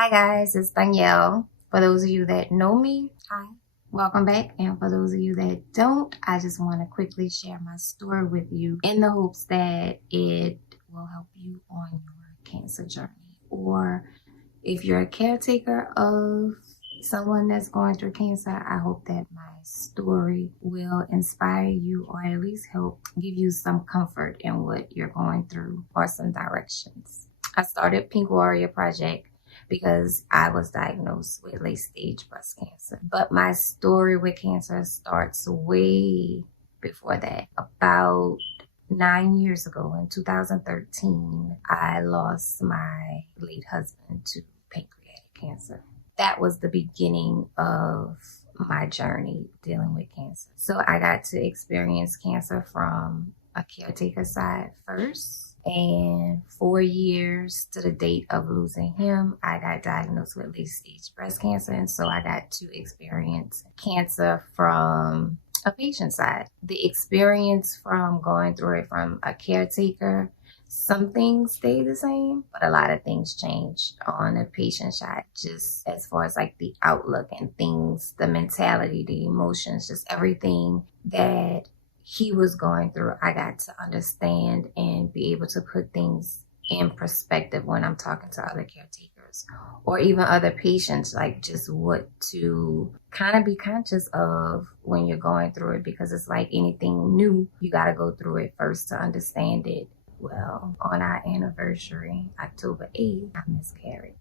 Hi guys, it's Danielle. For those of you that know me, hi, welcome back. And for those of you that don't, I just want to quickly share my story with you in the hopes that it will help you on your cancer journey. Or if you're a caretaker of someone that's going through cancer, I hope that my story will inspire you or at least help give you some comfort in what you're going through or some directions. I started Pink Warrior Project because I was diagnosed with late stage breast cancer. But my story with cancer starts way before that. About 9 years ago in 2013, I lost my late husband to pancreatic cancer. That was the beginning of my journey dealing with cancer. So I got to experience cancer from a caretaker side first. And 4 years to the date of losing him, I got diagnosed with late stage breast cancer. And so I got to experience cancer from a patient side. The experience from going through it from a caretaker, some things stay the same, but a lot of things changed on the patient side, just as far as like the outlook and things, the mentality, the emotions, just everything that he was going through. I got to understand and be able to put things in perspective when I'm talking to other caretakers or even other patients, like just what to kind of be conscious of when you're going through it, because it's like anything new, you got to go through it first to understand it. Well, on our anniversary, October 8th, I miscarried.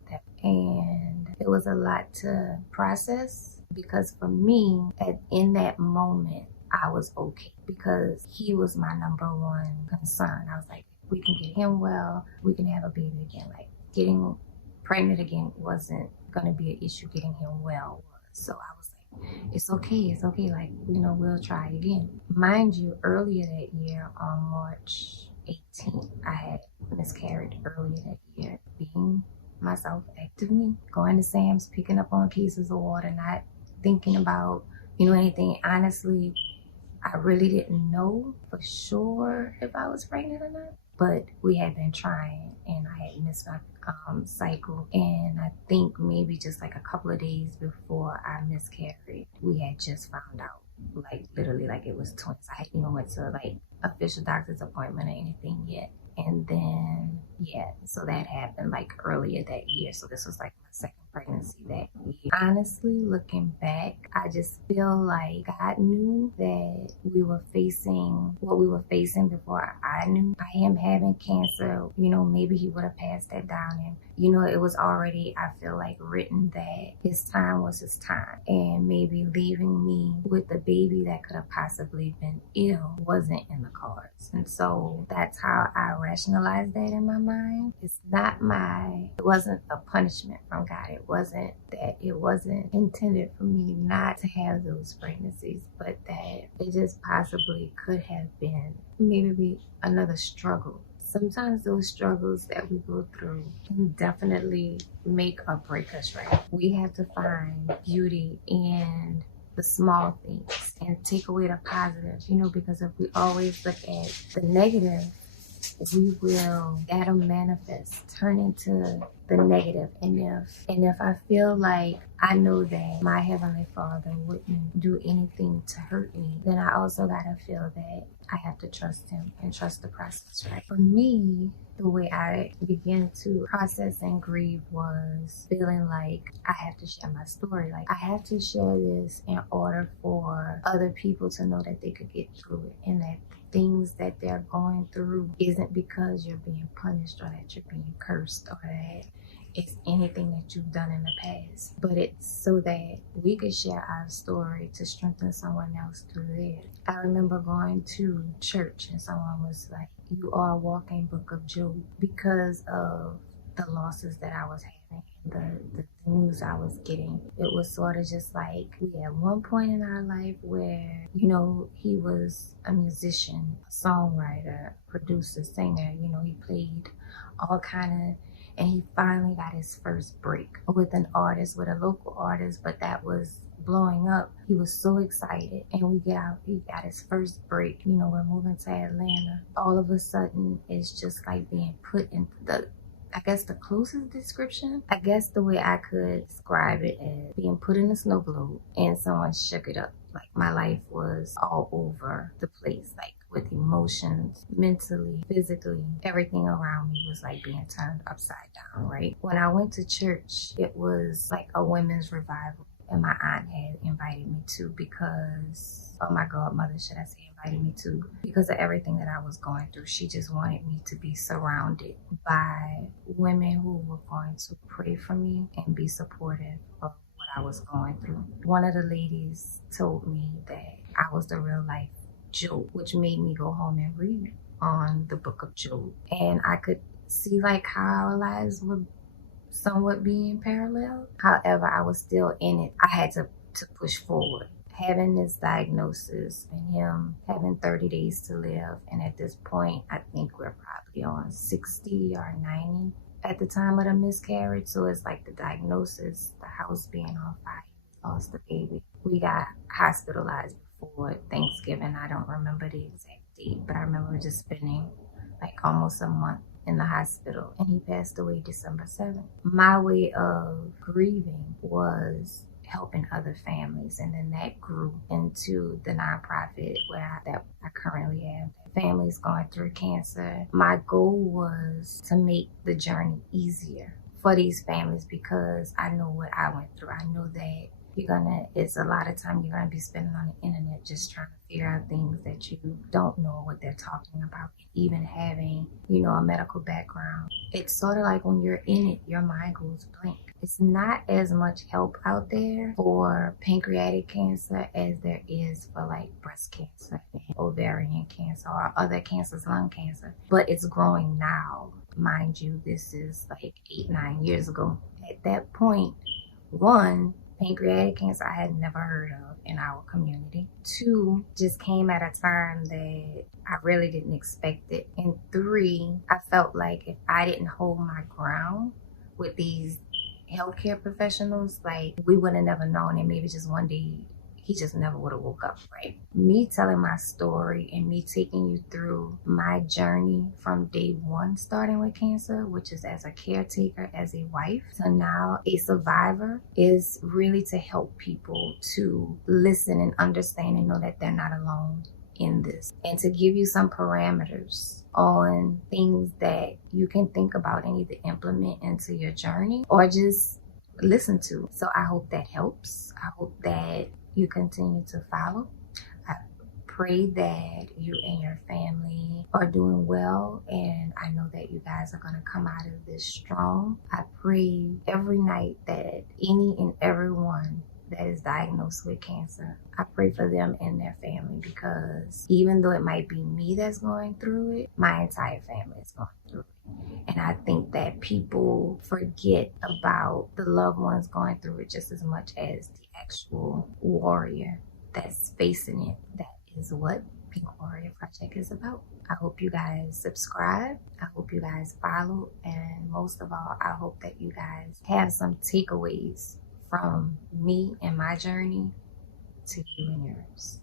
And it was a lot to process because for me, in that moment, I was okay because he was my number one concern. I was like, we can get him well, we can have a baby again. Like getting pregnant again wasn't going to be an issue. Getting him well was. So I was like, it's okay. Like, we'll try again. Mind you, earlier that year on March 18th, I had miscarried earlier that year, being myself actively, going to Sam's, picking up on cases of water, not thinking about, anything. Honestly, I really didn't know for sure if I was pregnant or not, but we had been trying and I had missed my cycle. And I think maybe just like a couple of days before I miscarried, we had just found out, like literally like it was twins. I hadn't even went to like official doctor's appointment or anything yet. And then, so that happened like earlier that year. So this was like my second pregnancy that year. Honestly, looking back, I just feel like God knew that we were facing what we were facing before I knew. By him having cancer, maybe he would have passed that down. And, it was already, I feel like, written that his time was his time. And maybe leaving me with the baby that could have possibly been ill wasn't in the cards. And so that's how I rationalized that in my mind. It wasn't a punishment from God. It wasn't intended for me not to have those pregnancies, but that it just possibly could have been maybe another struggle. Sometimes those struggles that we go through can definitely make or break us, right? We have to find beauty in the small things and take away the positive, because if we always look at the negative, that'll manifest, turn into the negative. And if I feel like I know that my Heavenly Father wouldn't do anything to hurt me, then I also gotta feel that I have to trust him and trust the process, right? For me, the way I began to process and grieve was feeling like I have to share my story. Like I have to share this in order for other people to know that they could get through it, and that things that they're going through isn't because you're being punished or that you're being cursed or that it's anything that you've done in the past, but it's so that we could share our story to strengthen someone else through theirs. I remember going to church and someone was like, you are a walking book of Job, because of the losses that I was having, the news I was getting. It was sort of just like we had one point in our life where, he was a musician, a songwriter, producer, singer, he played all kind of, and he finally got his first break with an artist, with a local artist, but that was blowing up. He was so excited, and he got his first break. We're moving to Atlanta. All of a sudden, it's just like being put into I guess the closest description, I guess the way I could describe it as being put in a snow globe and someone shook it up. Like my life was all over the place, like with emotions, mentally, physically, everything around me was like being turned upside down, right? When I went to church, it was like a women's revival. And my aunt had invited me to because, oh my godmother, should I say, invited me to because of everything that I was going through. She just wanted me to be surrounded by women who were going to pray for me and be supportive of what I was going through. One of the ladies told me that I was the real life Job, which made me go home and read on the book of Job. And I could see like how our lives were somewhat being parallel. However, I was still in it. I had to push forward. Having this diagnosis and him having 30 days to live. And at this point, I think we're probably on 60 or 90 at the time of the miscarriage. So it's like the diagnosis, the house being on fire, lost the baby. We got hospitalized before Thanksgiving. I don't remember the exact date, but I remember just spending like almost a month in the hospital, and he passed away December 7th. My way of grieving was helping other families, and then that grew into the nonprofit that I currently have. Families going through cancer. My goal was to make the journey easier for these families because I know what I went through. I know that it's a lot of time you're gonna be spending on the internet just trying to figure out things that you don't know what they're talking about. Even having, a medical background, it's sort of like when you're in it, your mind goes blank. It's not as much help out there for pancreatic cancer as there is for like breast cancer and ovarian cancer or other cancers, lung cancer. But it's growing now. Mind you, this is like 8-9 years ago. At that point, one, pancreatic cancer I had never heard of in our community. 2, just came at a time that I really didn't expect it. And 3, I felt like if I didn't hold my ground with these healthcare professionals, like we would have never known, and maybe just one day he just never would have woke up, right? Me telling my story and me taking you through my journey from day one starting with cancer, which is as a caretaker, as a wife, to now a survivor, is really to help people to listen and understand and know that they're not alone in this, and to give you some parameters on things that you can think about and either implement into your journey or just listen to. So I hope that helps. I hope that you continue to follow. I pray that you and your family are doing well, and I know that you guys are going to come out of this strong. I pray every night that any and everyone that is diagnosed with cancer, I pray for them and their family, because even though it might be me that's going through it, my entire family is going through it. And I think that people forget about the loved ones going through it just as much as the actual warrior that's facing it. That is what Pink Warrior Project is about. I hope you guys subscribe. I hope you guys follow. And most of all, I hope that you guys have some takeaways from me and my journey to you and yours.